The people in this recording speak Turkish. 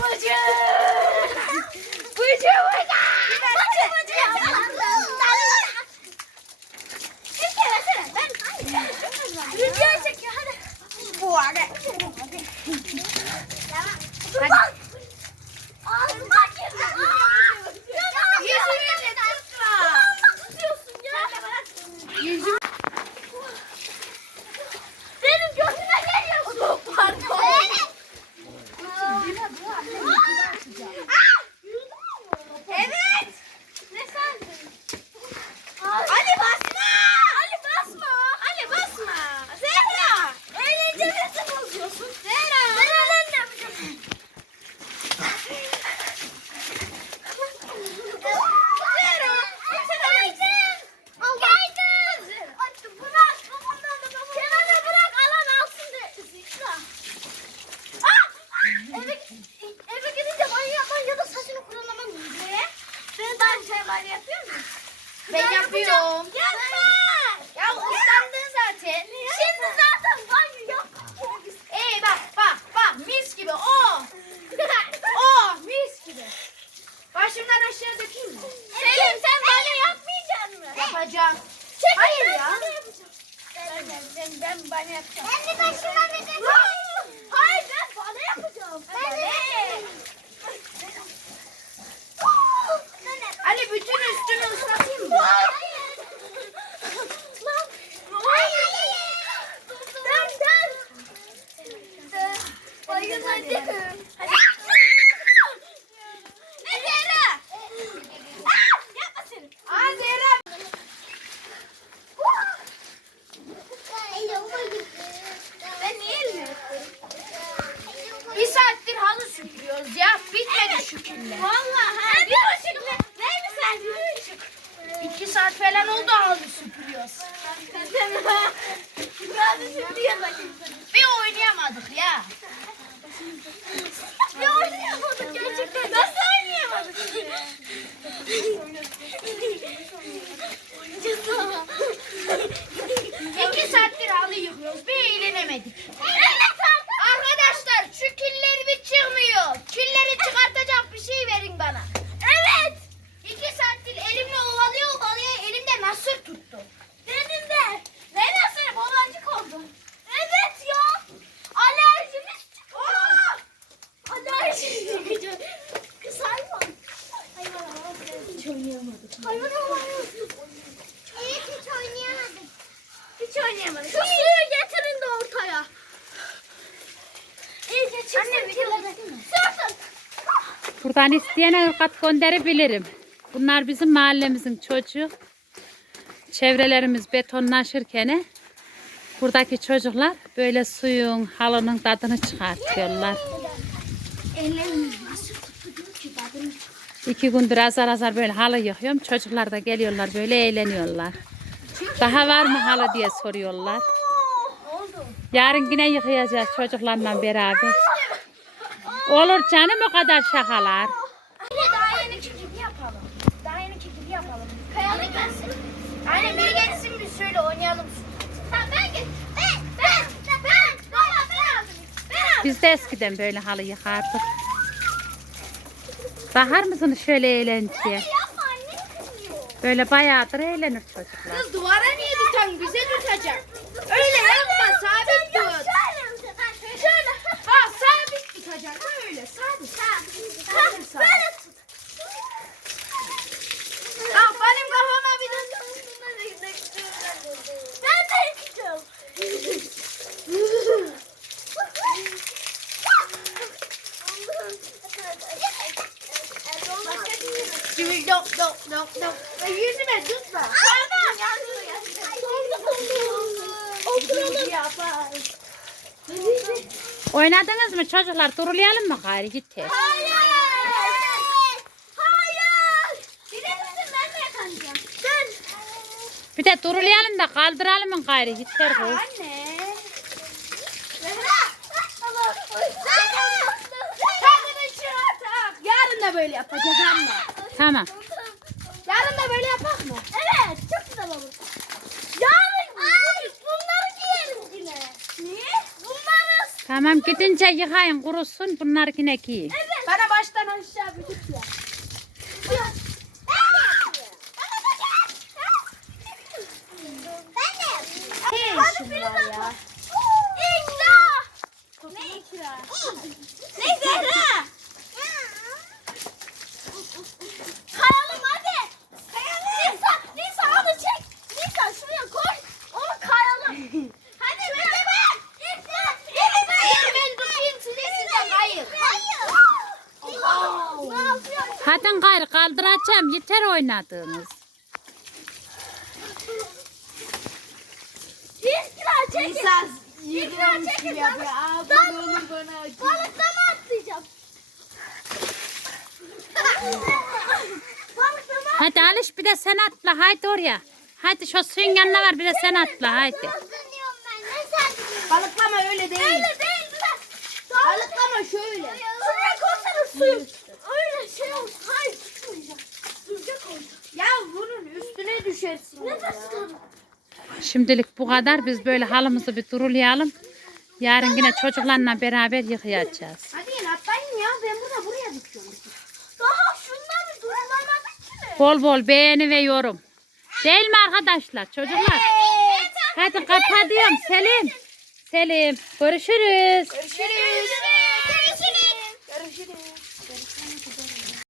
我去我去我去我去我去我去我去 Ben yapıyorum. Yapma! Ya ıslandın zaten. Şimdi zaten banyo yaptık. Ee bak bak bak mis gibi o. O mis gibi. Başımdan aşağı dökeyim mi? Selim sen banyo yapmayacaksın mı? Yapacağım. Çekil, Hayır ben ya. Ben, ben, ben, ben banyo yapacağım. Ben de başıma ne? Hayır ben banyo yapacağım. Ben de. Ali bütün üstünü ıslatayım mı? Aa Zehra. Bir saattir halı süpürüyoruz ya. Kirler. Vallahi bir buçuk ne? Neymiş sen bir buçuk? İki saat falan oldu halı süpürüyoruz. Diye bakayım. Bir oynayamadık ya. Ne oynayamadık gerçekten? Nasıl oynayamadık? İki saattir halı yıkıyoruz. Bir eğlenemedik. Evet Arkadaşlar şu kirler bir çıkmıyor. Kirleri çıkartacak bir şey verin bana. Evet. İki saattir elimle ovalıyor ovalıyor elimde nasır tuttu. Benim de. Ne nasıl balancık oldu? Evet ya. Alerjimiz çıktı. Alerji çıkacak. Kız hayvan. Hayvan Hiç oynayamadık. Hayvan oynayamadık. Evet hiç oynayamadık. Hiç oynayamadık. Şu suyu getirin de ortaya. İyice çıksın. Anne Sırtın. Buradan isteyene ırkat gönderebilirim. Bunlar bizim mahallemizin çocuğu. Çevrelerimiz betonlaşırken buradaki çocuklar böyle suyun, halının tadını çıkartıyorlar. Ellerini nasıl tuttu diyor ki tadını İki gündür azar azar böyle halı yıkıyorum. Çocuklar da geliyorlar böyle eğleniyorlar. Daha var mı halı diye soruyorlar. Yarın yine yıkayacağız çocuklarla beraber. Olur canım o kadar şakalar. Daha yeni gibi yapalım. Daha yeni gibi yapalım. Kayalı gelsin. Aynen biri gelsin biz şöyle oynayalım. Tamam ben gel. Ben, ben, ben, ben, ben aldım. Ben aldım. Biz de eskiden böyle halı yıkardık. Bakar mısınız şöyle eğlenceye? Yapma annem kızıyor. Böyle bayağıdır eğlenir çocuklar. Kız duvara niye tutan bize tutacak. Öyle yapma sabit Yok tut. şöyle bu sefer. Şöyle. Bak sabit tutacak öyle sabit. Ha, böyle tut. Bak benim kafama bir de Ben de yapacağım. Şimdi dok dok dok dok. Yüzüme tutma. Ya. Oturalım. Oynadınız mı çocuklar? Durulayalım mı gari gitti. Hayır. Hayır. Birincisi ben de yakalayacağım. Ben. Bir de durulayalım da kaldıralım mı gari kız. Anne. Yarın da böyle yapacağız anne. Tamam. Yarın da böyle yapak mı? Evet. Çok güzel olur. Yarın Ay, bunları giyerim yine. Niye? Bunları. Tamam gidince yıkayın kurusun bunlar yine giyin. Evet. Bana baştan aşağı bir git ya. Hadi Filiz abla. İkra. Ne ikra? Ne Zehra? Kaldıracağım. Yeter oynadığınız. Bir kilo çekin. Yıkılmış çekin, gibi yapıyor. balık- onu bana acı. Balıklama atlayacağım. Balıklama Hadi Aliş bir de sen atla. Haydi oraya. Hadi şu suyun yanına var bir de sen atla. Haydi. Ben. Balıklama öyle değil. Öyle değil. Balıklama şöyle. Sıcak olsana suyu. Şey olsun. Hayır tutmayacağım. Sıcak olsun. Ya bunun üstüne düşersin. Nefes kalın. Şimdilik bu kadar. Biz böyle halımızı bir durulayalım. Yarın yine çocuklarla beraber yıkayacağız. Hadi yine atlayın ya. Ben burada buraya düşüyorum. Daha şunları durulamadık ki. Bol bol beğeni ve yorum. Değil mi arkadaşlar? Çocuklar. Hadi kapatıyorum. Selim. Selim. Görüşürüz. Görüşürüz.